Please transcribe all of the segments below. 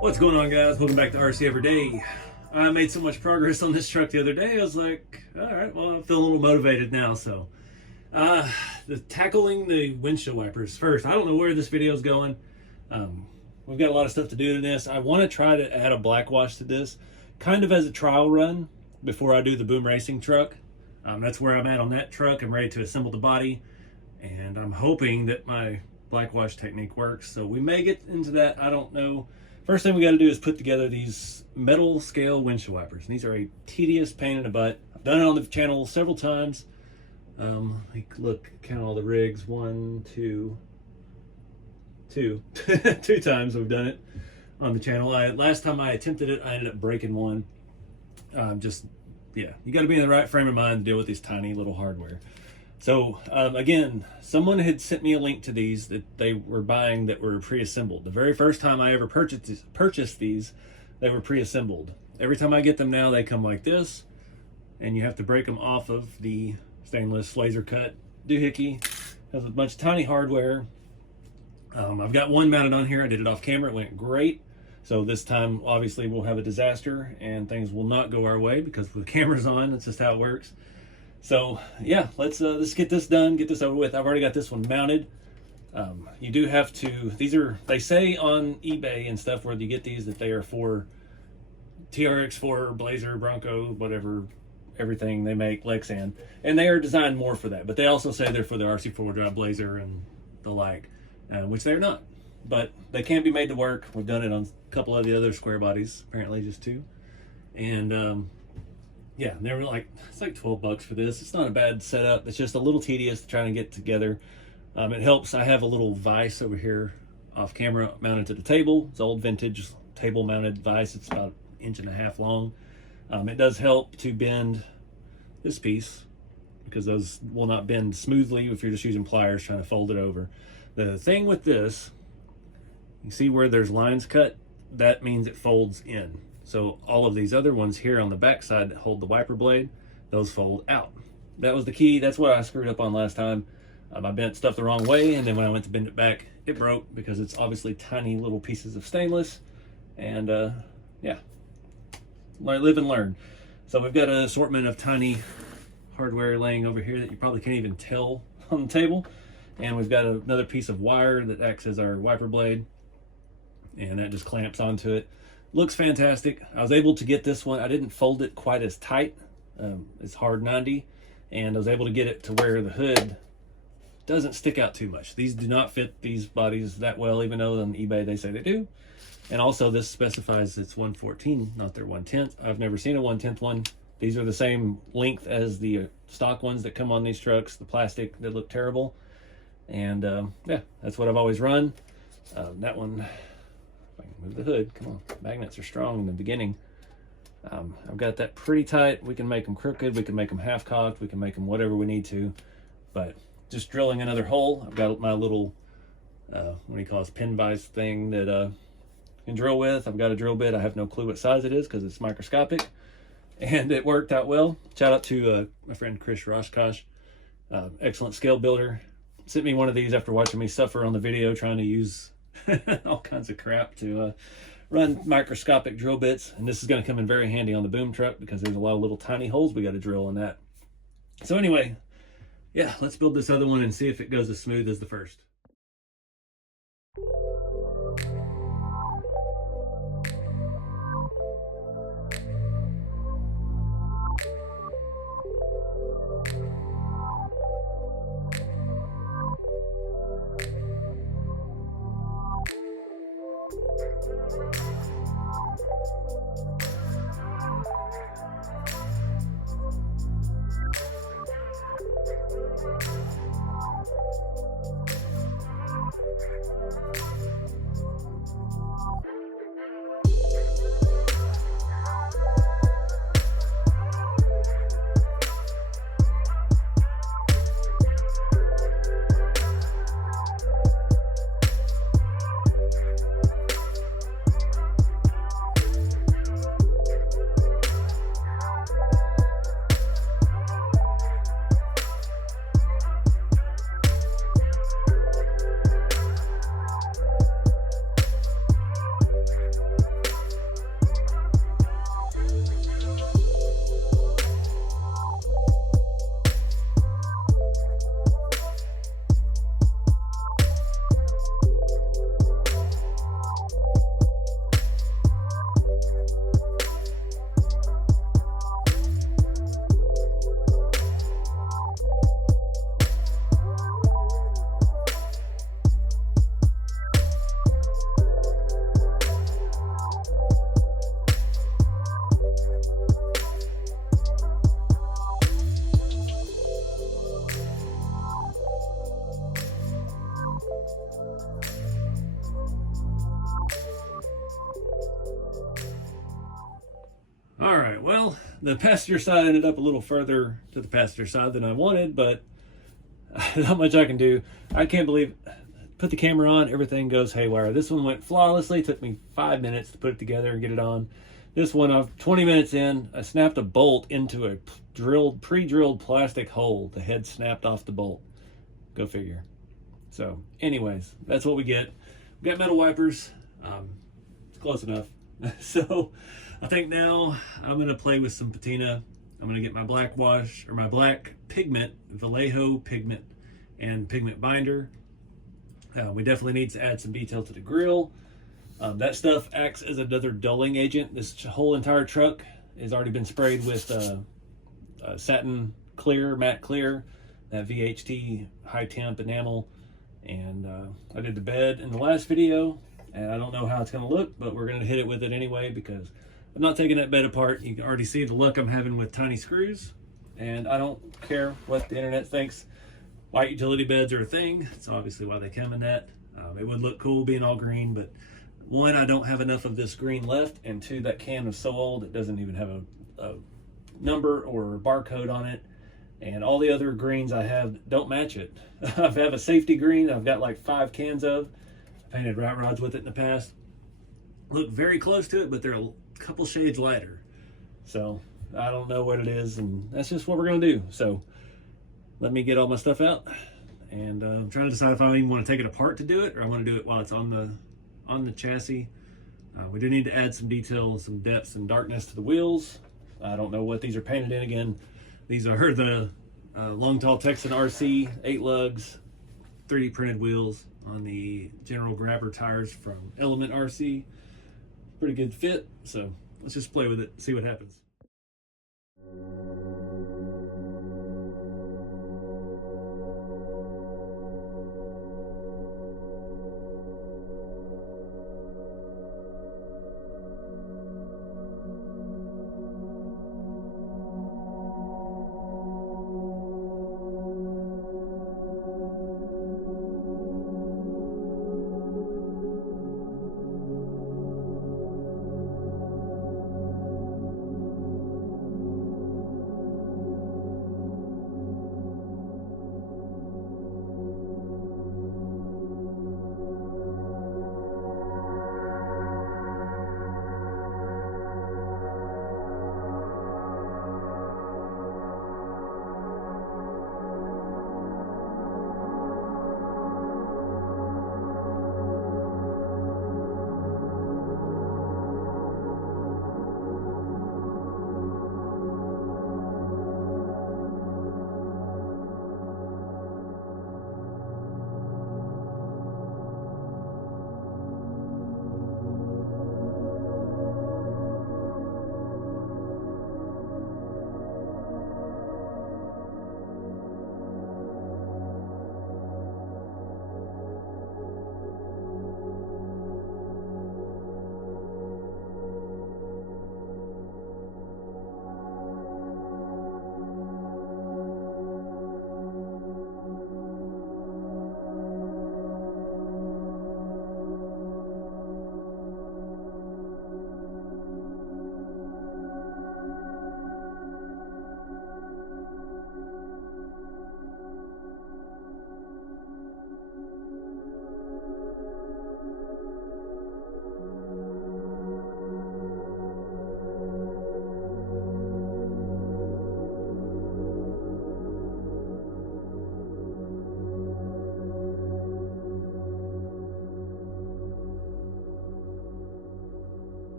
What's going on, guys? Welcome back to RC4wd. I made so much progress on this truck the other day, I was like, alright, well, I feel a little motivated now. So tackling the windshield wipers first. I don't know where this video is going. We've got a lot of stuff to do to this. I want to try to add a black wash to this, kind of as a trial run before I do the Boom Racing truck. That's where I'm at on that truck. I'm ready to assemble the body, and I'm hoping that my black wash technique works. So we may get into that, I don't know. First thing we got to do is put together these metal scale windshield wipers. And these are a tedious pain in the butt. I've done it on the channel several times. Look, count all the rigs. 1, 2, 2. 2 times we've done it on the channel. Last time I attempted it, I ended up breaking one. Yeah, you got to be in the right frame of mind to deal with these tiny little hardware. So again, someone had sent me a link to these that they were buying that were pre-assembled. The very first time I ever purchased these, they were pre-assembled. Every time I get them now, they come like this, and you have to break them off of the stainless laser cut doohickey. Has a bunch of tiny hardware. I've got one mounted on here. I did it off camera. It went great. So this time, obviously, we'll have a disaster, and things will not go our way because with the cameras on, that's just how it works. So yeah, let's get this done, get this over with. I've already got this one mounted. You do have to, they say on eBay and stuff where you get these that they are for TRX4, Blazer, Bronco, whatever, everything they make, Lexan. And they are designed more for that. But they also say they're for the RC4wd Blazer and the like, which they're not. But they can be made to work. We've done it on a couple of the other square bodies, apparently just 2. And yeah, they were like, it's like 12 bucks for this. It's not a bad setup. It's just a little tedious trying to get together. It helps. I have a little vise over here off camera mounted to the table. It's old vintage table mounted vise. It's about 1.5 inches long. It does help to bend this piece because those will not bend smoothly if you're just using pliers trying to fold it over. The thing with this, you see where there's lines cut? That means it folds in. So all of these other ones here on the back side that hold the wiper blade, those fold out. That was the key. That's what I screwed up on last time. I bent stuff the wrong way, and then when I went to bend it back, it broke because it's obviously tiny little pieces of stainless. And yeah, live and learn. So we've got an assortment of tiny hardware laying over here that you probably can't even tell on the table. And we've got another piece of wire that acts as our wiper blade, and that just clamps onto it. Looks fantastic. I was able to get this one. I didn't fold it quite as tight. It's hard 90, and I was able to get it to where the hood doesn't stick out too much. These do not fit these bodies that well, even though on eBay they say they do. And also this specifies it's 1/14, not their 1/10. I've never seen a 1/10 one. These are the same length as the stock ones that come on these trucks, the plastic that look terrible. And yeah, that's what I've always run. That one, if I can move the hood, come on, magnets are strong in the beginning. I've got that pretty tight. We can make them crooked, we can make them half cocked, we can make them whatever we need to, but just drilling another hole. I've got my little what do you call this, pin vise thing that I can drill with. I've got a drill bit. I have no clue what size it is because it's microscopic, and it worked out well. Shout out to my friend Chris Roshkosh, excellent scale builder. Sent me one of these after watching me suffer on the video trying to use all kinds of crap to run microscopic drill bits. And this is going to come in very handy on the boom truck because there's a lot of little tiny holes we got to drill in that. So anyway, yeah, let's build this other one and see if it goes as smooth as the first. All right, well, the passenger side ended up a little further to the passenger side than I wanted, but not much I can do. I can't believe, put the camera on, everything goes haywire. This one went flawlessly. It took me 5 minutes to put it together and get it on. This one, 20 minutes in, I snapped a bolt into a pre-drilled plastic hole. The head snapped off the bolt. Go figure. So anyways, that's what we get. We got metal wipers. It's close enough. So I think now I'm going to play with some patina. I'm going to get my black wash, or my black pigment, Vallejo pigment, and pigment binder. We definitely need to add some detail to the grill. That stuff acts as another dulling agent. This whole entire truck has already been sprayed with satin clear, matte clear, that VHT high temp enamel. And I did the bed in the last video, and I don't know how it's going to look, but we're going to hit it with it anyway because I'm not taking that bed apart. You can already see the look I'm having with tiny screws, and I don't care what the internet thinks. White utility beds are a thing. It's obviously why they come in that. It would look cool being all green, but one, I don't have enough of this green left, and two, that can is so old it doesn't even have a number or a barcode on it. And all the other greens I have don't match it. I have a safety green I've got like 5 cans of. I painted rat rods with it in the past. Look very close to it, but they're a couple shades lighter. So I don't know what it is, and that's just what we're gonna do. So let me get all my stuff out, and I'm trying to decide if I even want to take it apart to do it, or I want to do it while it's on the chassis. We do need to add some detail, some depth and darkness to the wheels. I don't know what these are painted in again. These are the Long Tall Texan RC 8 lugs, 3D printed wheels on the General Grabber tires from Element RC. Pretty good fit, so let's just play with it, see what happens.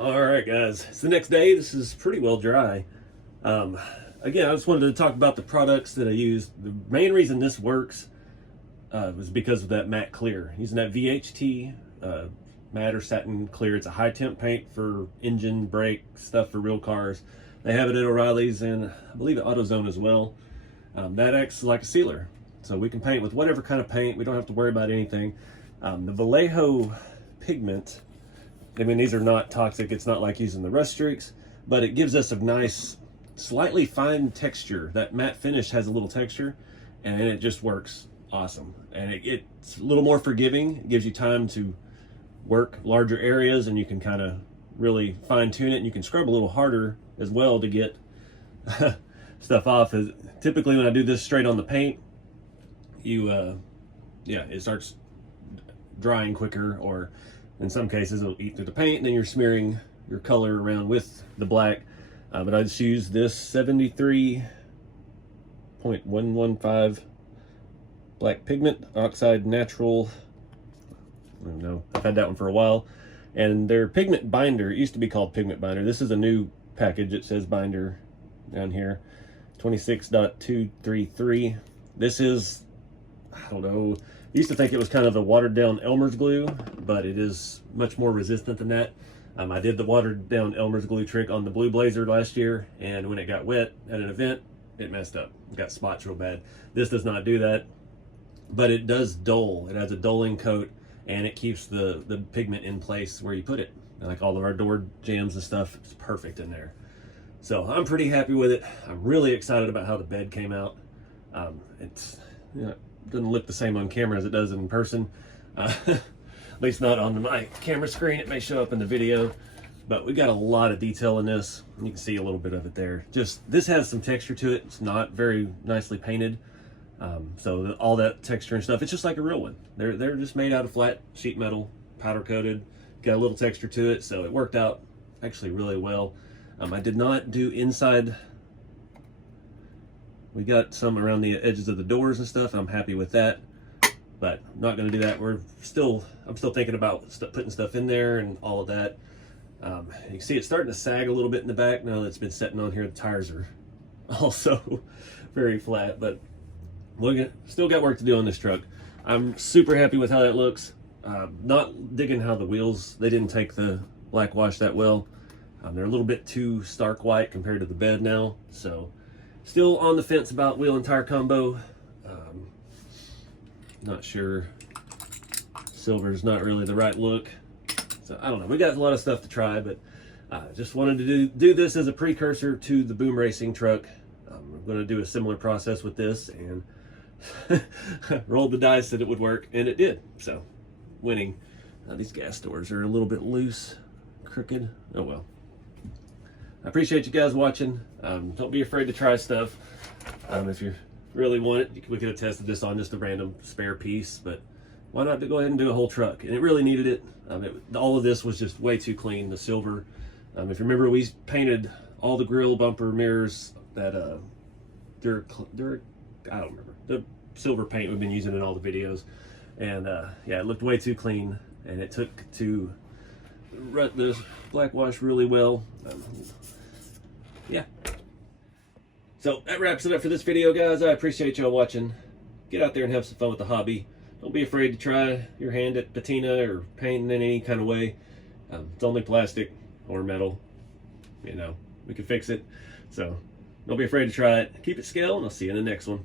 All right, guys, it's the next day. This is pretty well dry. Again, I just wanted to talk about the products that I used. The main reason this works was because of that matte clear. Using that VHT matte or satin clear. It's a high temp paint for engine, brake, stuff for real cars. They have it at O'Reilly's and I believe at AutoZone as well. That acts like a sealer. So we can paint with whatever kind of paint. We don't have to worry about anything. The Vallejo pigment, I mean, these are not toxic. It's not like using the rust streaks, but it gives us a nice, slightly fine texture. That matte finish has a little texture and it just works awesome. And it's a little more forgiving. It gives you time to work larger areas and you can kind of really fine tune it, and you can scrub a little harder as well to get stuff off. Typically when I do this straight on the paint, it starts drying quicker, or in some cases it'll eat through the paint and then you're smearing your color around with the black. But I just use this 73.115 black pigment, oxide natural. I don't know, I've had that one for a while. And their pigment binder, it used to be called pigment binder. This is a new package. It says binder down here, 26.233. This is, I don't know, I used to think it was kind of a watered down Elmer's glue, but it is much more resistant than that. I did the watered down Elmer's glue trick on the Blue Blazer last year, and when it got wet at an event, it messed up. It got spots real bad. This does not do that, but it does dull. It has a dulling coat, and it keeps the pigment in place where you put it. Like all of our door jambs and stuff, it's perfect in there. So I'm pretty happy with it. I'm really excited about how the bed came out. It doesn't look the same on camera as it does in person. At least not on my camera screen. It may show up in the video, but we got a lot of detail in this. You can see a little bit of it there. Just, this has some texture to it. It's not very nicely painted. So all that texture and stuff, it's just like a real one. They're just made out of flat sheet metal, powder coated, got a little texture to it. So it worked out actually really well. I did not do inside. We got some around the edges of the doors and stuff. I'm happy with that, but I'm not going to do that. I'm still thinking about putting stuff in there and all of that. You can see it's starting to sag a little bit in the back now that it's been sitting on here. The tires are also very flat, but still got work to do on this truck. I'm super happy with how that looks. Not digging how the wheels, they didn't take the black wash that well. They're a little bit too stark white compared to the bed now, so still on the fence about wheel and tire combo. Not sure. Silver's not really the right look, so I don't know. We got a lot of stuff to try, but just wanted to do this as a precursor to the Boom Racing truck. I'm going to do a similar process with this, and rolled the dice that it would work, and it did. So winning. These gas doors are a little bit loose, crooked. Oh well. I appreciate you guys watching. Don't be afraid to try stuff. If you really want it, we could have tested this on just a random spare piece, but why not go ahead and do a whole truck? And it really needed it. All of this was just way too clean. The silver, if you remember, we painted all the grill, bumper, mirrors, that I don't remember, the silver paint we've been using in all the videos. And yeah, it looked way too clean, and it took to the black wash really well. Yeah. So that wraps it up for this video, guys. I appreciate y'all watching. Get out there and have some fun with the hobby. Don't be afraid to try your hand at patina or painting in any kind of way. It's only plastic or metal. You know, we can fix it. So don't be afraid to try it. Keep it scale, and I'll see you in the next one.